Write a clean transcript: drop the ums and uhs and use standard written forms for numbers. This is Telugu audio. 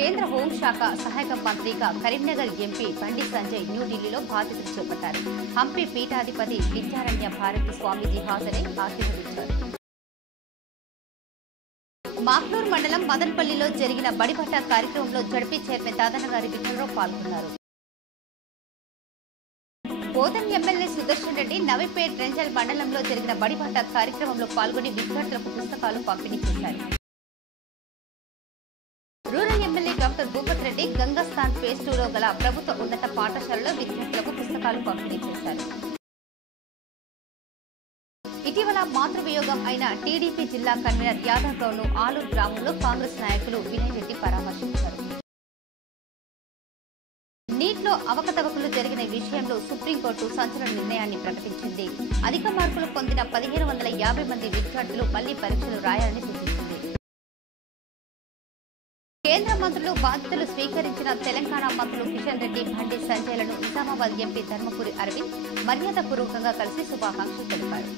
కేంద్ర హోంశాఖ సహాయక మంత్రిగా కరీంనగర్ ఎంపీ బండి సంజయ్ న్యూఢిల్లీలో బాధ్యతలు చేపట్టారు. హంపి పీఠాధిపతి విద్యారణ్య భారతి స్వామీజీ హాజరై ఆశీర్వదించారు. మాక్నూర్ మండలం మదన్పల్లిలో జరిగిన బడిపట్ట కార్యక్రమంలో జడ్పీ చైర్మన్ దాదనగారి విఠలరావు పాల్గొన్నారు. బోధన్ ఎమ్మెల్యే సుదర్శన్ రెడ్డి నవీపేట్ రెంజల్ మండలంలో జరిగిన బడిపట్ట కార్యక్రమంలో పాల్గొని విద్యార్థులకు పుస్తకాలు పంపిణీ చేశారు. Rural MLA doctor Bhupat Reddy Gangasthan phase 2లో గల ప్రభుత్వ ఉన్నత పాఠశాలలో విద్యార్థులకు పుస్తకాలు పంపిణీ చేశారు. ఇటీవల మాతృవియోగం అయిన టీడీపీ జిల్లా కన్వీనర్ యాదవ్ గౌడ్ను ఆలూరు గ్రామంలో కాంగ్రెస్ నాయకులు వినయ్ రెడ్డి పరామర్శించారు. నీట్లో అవకతవకలు జరిగిన విషయంలో సుప్రీంకోర్టు సంచలన నిర్ణయాన్ని ప్రకటించింది. అధిక మార్కులు పొందిన 1550 మంది విద్యార్థులు మళ్లీ పరీక్షలు రాయాలని సూచించింది. కేంద్ర మంత్రులు బాధ్యతలు స్వీకరించిన తెలంగాణ మంత్రులు కిషన్ రెడ్డి, బండి సంజయ్లను నిజామాబాద్ ఎంపీ ధర్మపురి అరవింద్ మర్యాదపూర్వకంగా కలిసి శుభాకాంక్షలు తెలిపారు.